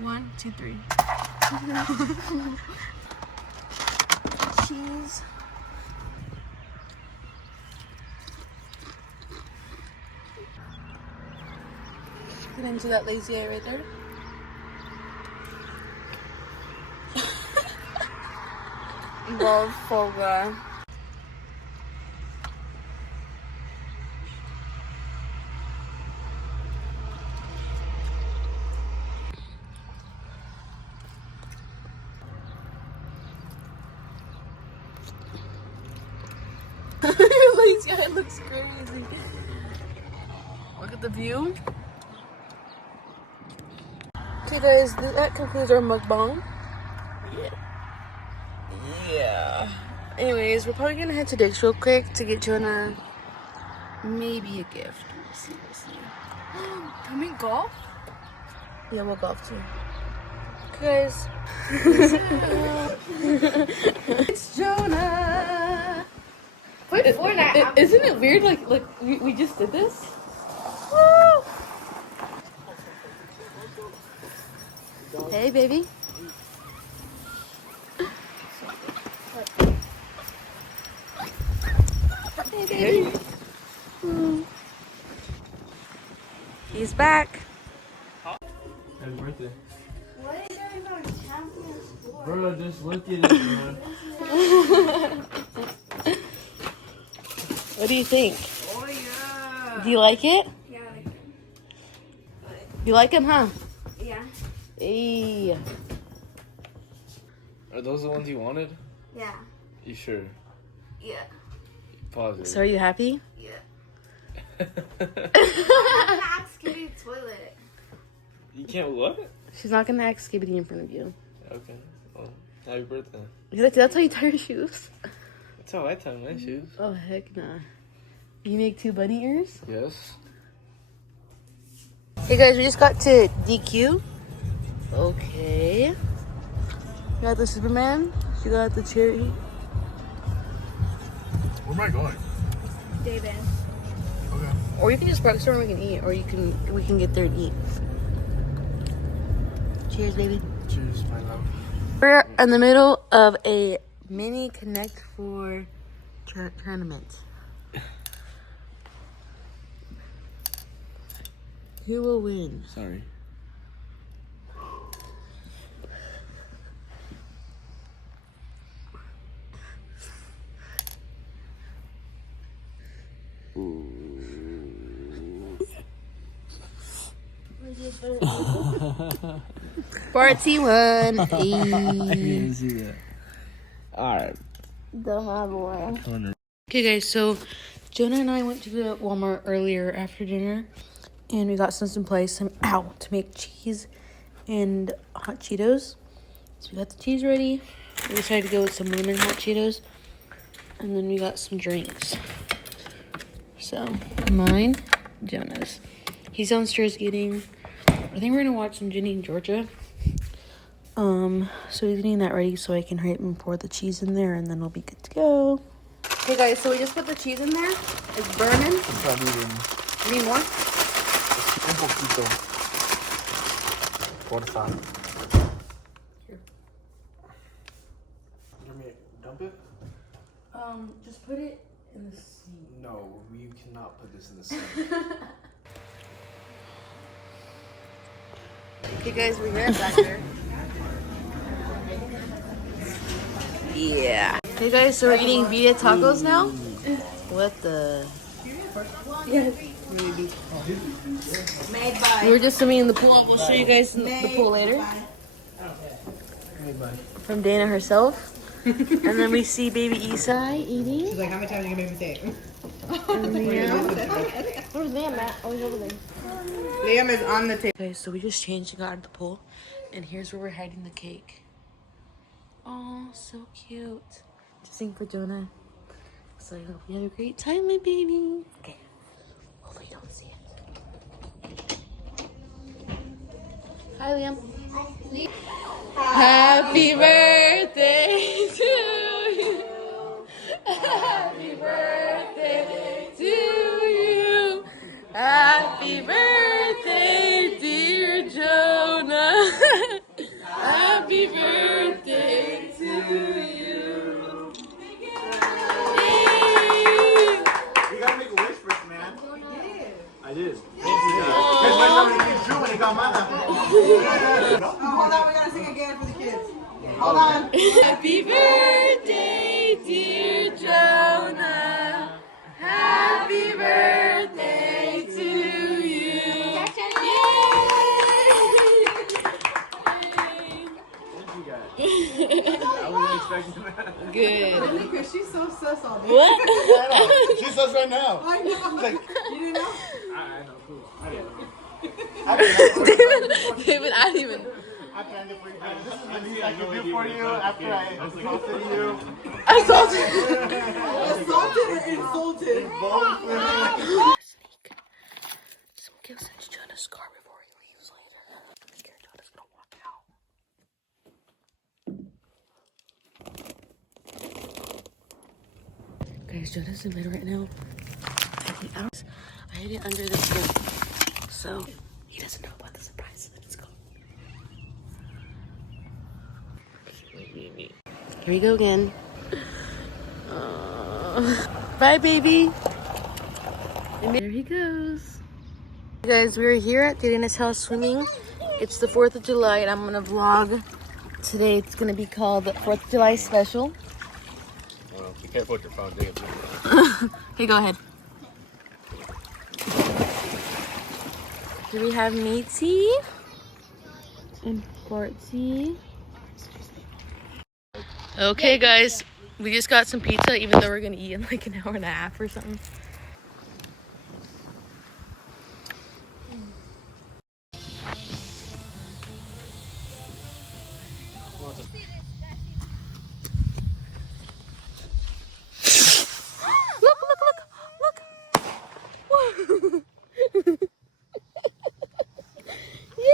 1, 2, 3. Cheese. Get into that lazy eye right there. Love Foga. Your lazy eye looks crazy. Look at the view. Okay guys, that concludes our mukbang. Yeah. Anyways, we're probably gonna head to Dick's real quick to get Jonah maybe a gift. We'll see, Can we golf? Yeah, we'll golf too. Okay guys. It's Jonah. Isn't it weird? Like we just did this. Woo! Hey, baby. Hey, baby. He's back. Happy birthday. What are you doing on Champions for? Bro, just look at it, man. What do you think? Oh yeah. Do you like it? Yeah, I like it. You like him, huh? Yeah. Hey. Are those the ones you wanted? Yeah. You sure? Yeah. Pause So are you happy? Yeah. it. Max, give me the toilet. You can't what? She's not gonna act skibbity in front of you. Okay. Well, happy birthday. That's how you tie your shoes? That's how I tie my shoes. Oh, heck nah. You make 2 bunny ears? Yes. Hey guys, we just got to DQ. Okay. You got the Superman. You got the cherry. Where am I going? David. Okay. Or you can just park somewhere we can eat, or we can get there and eat. Cheers, baby. Cheers, my love. We're in the middle of a mini Connect 4 tournament. Who will win? Sorry. Party 1. I didn't see that. Alright. Okay guys, so Jonah and I went to the Walmart earlier after dinner and we got some place to make cheese and hot Cheetos. So we got the cheese ready. We decided to go with some lemon hot Cheetos. And then we got some drinks. So mine, Jonah's. He's downstairs getting, I think we're gonna watch some Ginny and Georgia. So he's getting that ready so I can hurry up and pour the cheese in there and then we'll be good to go. Okay guys, so we just put the cheese in there. It's burning. You need more? Un poquito. Porfa. Here. You want me to dump it? Just put it in the sink. No, you cannot put this in the sink. Okay guys, we're here back there. Yeah. Hey guys, so we're eating Vita tacos now? What the? We were just swimming in the pool. We'll show you guys the pool later. From Dana herself. And then we see baby Isai eating. She's like, how many times are you gonna make me say it? Where's Liam at? Oh, he's over there. Liam is on the table. Okay, so we just changed and got out of the pool. And here's where we're hiding the cake. Oh, so cute. Just sing for Jonah. So I hope you have a great time, my baby. Okay. Hopefully you don't see it. Hi, Liam. Happy birthday to you. Happy birthday to you. Happy birthday, dear Jonah. Hold on, we gotta sing again for the kids. Hold on. Happy birthday, dear Jonah. Happy birthday to you. I wasn't expecting that. Good. Because she's so sus all day. What? She's us right now. I know. Like, You didn't know? I know. Cool. I didn't know. David, I didn't even. I planned it for you guys. This is the least I can do for you after I insulted you. I saw you. Assaulted or insulted? So give such Jonah's car before he leaves later. I'm scared Jonah's gonna walk out. Guys, Jonah's in bed right now. I hid it under the bed, so he doesn't know about the surprise. Let's go. Here we go again. Bye, baby. And there he goes. You guys, we're here at Dana's house swimming. It's the 4th of July, and I'm gonna vlog today. It's gonna be called the 4th of July special. Well, be careful with your phone. Hey, go ahead. Here we have Matey and Bartsy. Okay, guys, we just got some pizza, even though we're gonna eat in like an hour and a half or something. Look, look, look, look. Yay!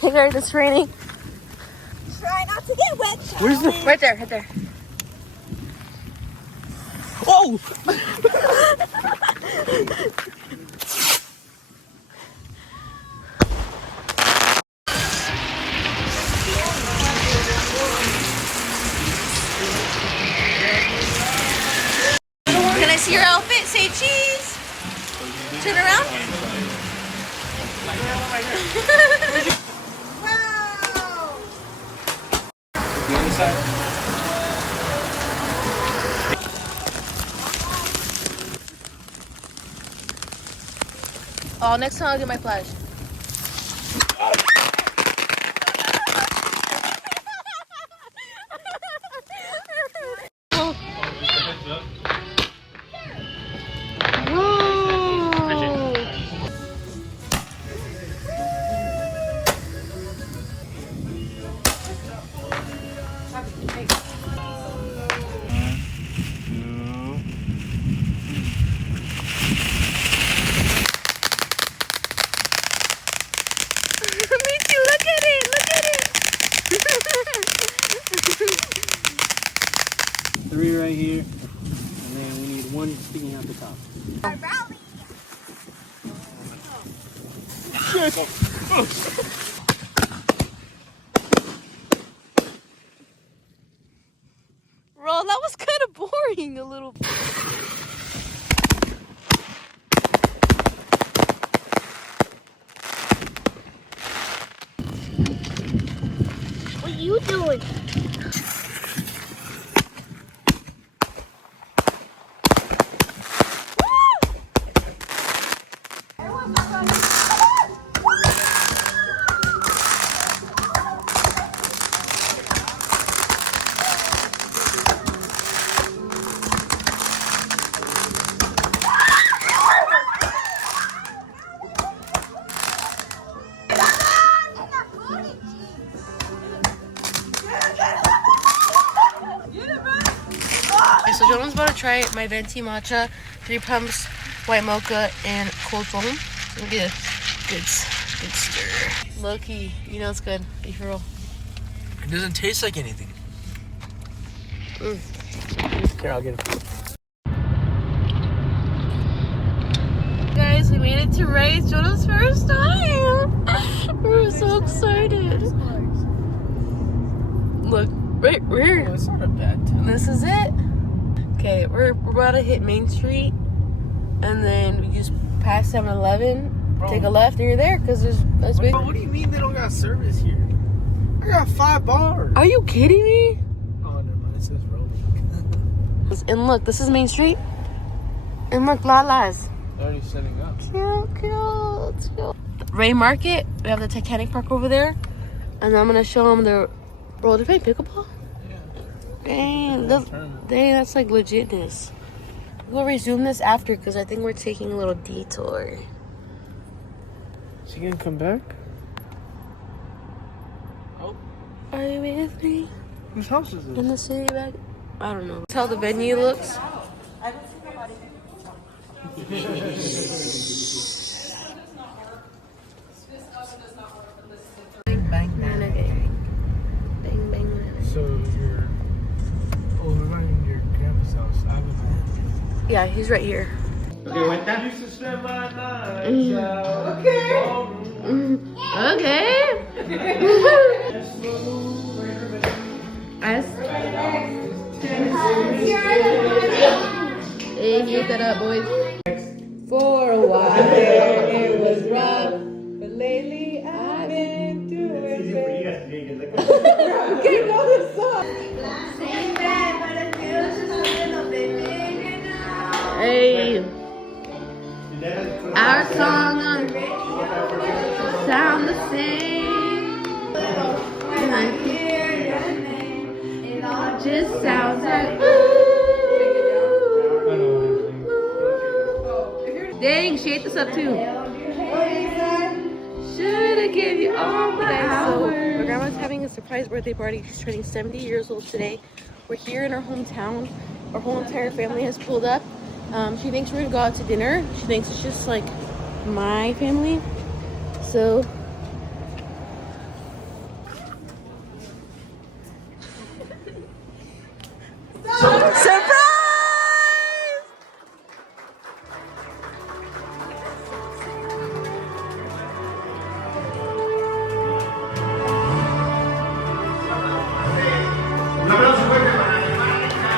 Hey guys, it's raining. Try not to get wet. Where's the? Right there, right there. Oh! Can I see your outfit? Say cheese. Turn around. Wow. The other side. Oh, next time I'll get my flash. Me too, look at it, look at it. 3 right here, and then we need 1 sticking out the top. Bro, that was kind of boring a little bit. What are you doing? Okay, so Jonah's about to try my venti matcha, 3 pumps, white mocha, and cold foam. It'll be a good stir. Low key, you know it's good. Be for real. It doesn't taste like anything. Here, I'll get it. guys, we made it to race Jonah's first time. We're so excited. Look, right here. It's not a bad time. This is it. Okay, we're about to hit Main Street, and then we just pass 7-Eleven, take a left, and you're there, because that's big. What do you mean they don't got service here? I got 5 bars. Are you kidding me? Oh, never mind. It says rolling. And look, this is Main Street. And look, Lala's. They're already setting up. Cute. Ray Market. We have the Titanic Park over there. And I'm going to show them the... Bro, they're playing pickleball? Yeah. Dang, that's like legitness. We'll resume this after because I think we're taking a little detour. She gonna come back? Oh. Are you with me? Whose house is this? In the city back? I don't know. That's how the venue looks. Bang, bang. So you're over by your grandpa's house. I have a man. Yeah, he's right here. Okay, went that. Okay. Hey, keep that up, boys. For a while there, it was rough, but lately I've been doing it. Okay, know this song. Hey, our song on sound the same. And I hear your name, it all just sounds like dang, she ate this up too. Should've give you all my hours. My grandma's having a surprise birthday party. She's turning 70 years old today. We're here in our hometown. Our whole entire family has pulled up. She thinks we're gonna go out to dinner. She thinks it's just like my family. So surprise! Un aplauso fuerte para mi máquina.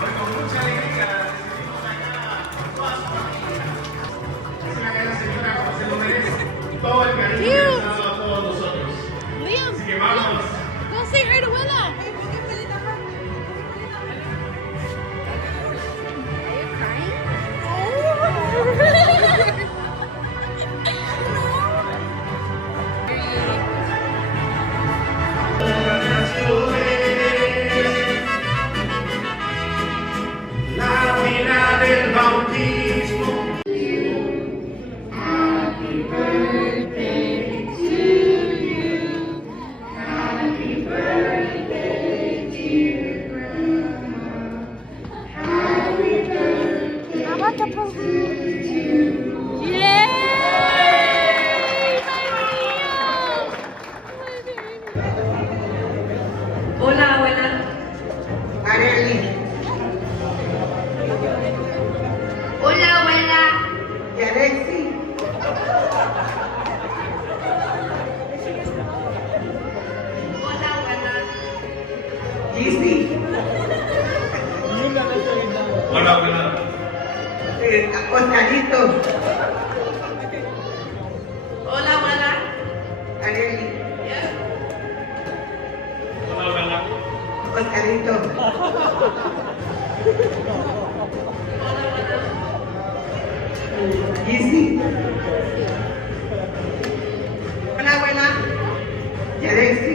Hoy con mucha alegría recibimos acá a toda su familia. Es una gran señora como se lo merece. Todo el cariño que nos ha dado a todos nosotros. Liam, Así que vamos. go say hi to Willa. La vida del bautismo. Hola, abuela. Hola, abuela. Hola, abuela. Hola, hola. Oscarito, Hola, abuela. Areli, Hola, hola. Oscarito. Gizzy. Hola, abuela. Yarexi.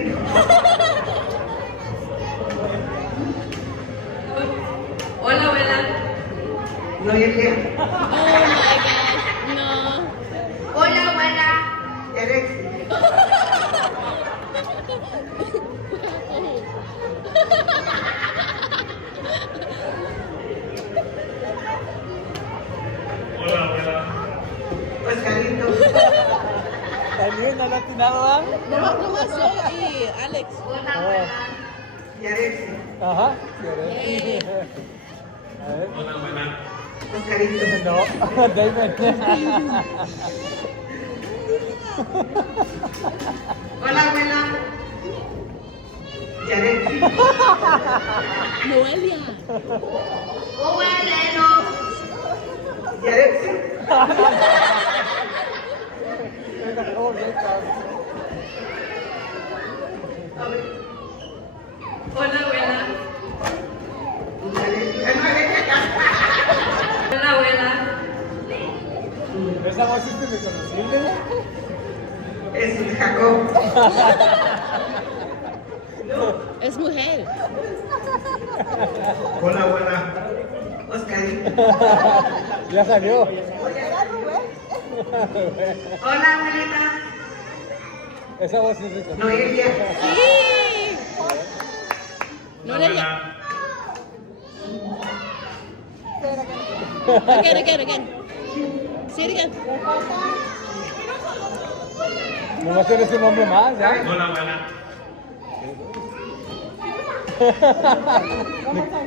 Hola, abuela. No, Yelia. No. Hola, abuela. Yarexi. Hola, abuela. Oscarito. También no latinado, Nomás yo y Alex. Hola, abuela. Yarexi. Ajá. Hola, abuela. Oscarito. Oscarito. No, David. Hola, abuela. Yarexi. Noelia. Abuelo. Yarexi. Hola, abuela. Yarexi. Ay, no, vete acá. Hola, abuela. ¿Esa voz es reconocible? Es Jacob. Es mujer. Hola, abuela. Oscarito. Ya salió. Hola, abuelita. Esa voz es reconocible. Noelia. Noelia. Again. Say it again. Nomás tienes un nombre más, ¿ya? Hola, abuela.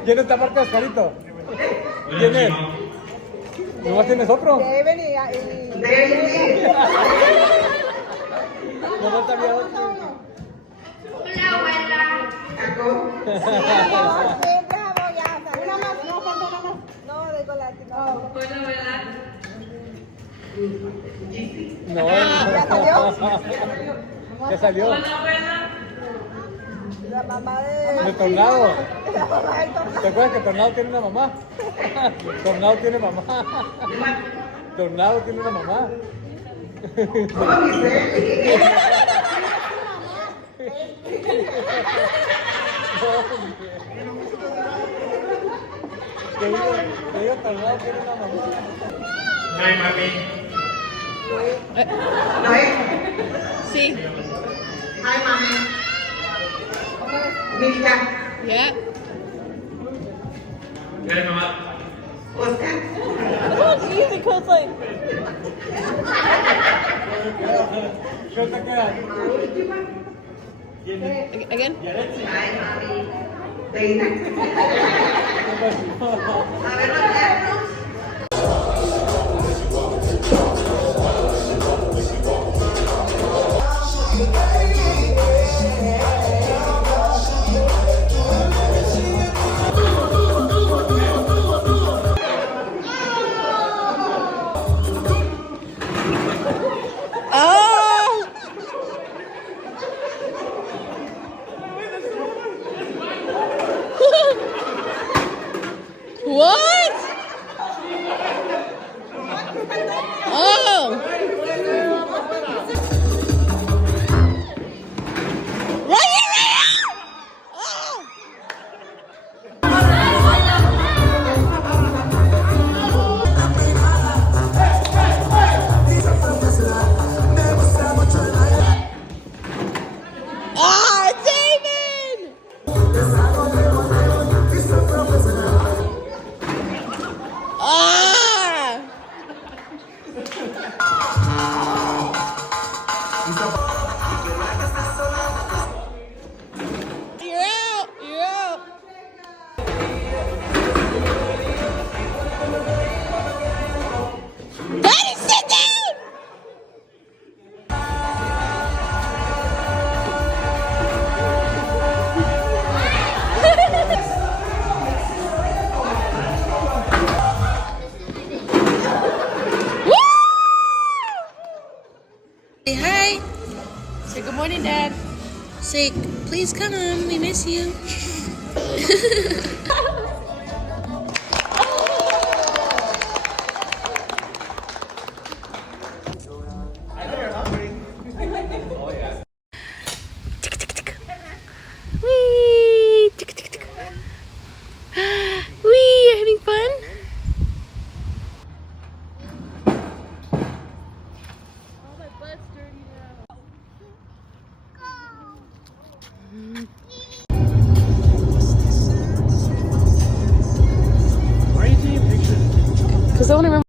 ¿Quién está marca Oscarito? ¿Quién es? ¿Nomás tienes otro? David. Nomás había otro. Hola, abuela. Jacob. Hola, abuela. No, ¿ya salió? ¿Ya salió? Hola, abuela. ¿De Tornado? ¿Te acuerdas que Tornado tiene una mamá? Tornado tiene mamá. Tornado tiene una mamá. Oh, Giselle. Te digo, Tornado tiene una mamá. Ay, mami. Noé. Sí. Hi, mami. Milka. Yeah. ¿Quieres, mamá? Oscar. ¿Qué te queda? Again. Hi, mami. Reina. A ver los platos. Oh! What? Oh! Right here! Oh! Ah, David! Ah! You're out! You're out! Daddy, sit down! Say hi. Say good morning, Dad. Say, please come on, we miss you. Wee! Wee! You're having fun? Oh, my butt's dirty now. Why are you taking pictures? Because I want to remember.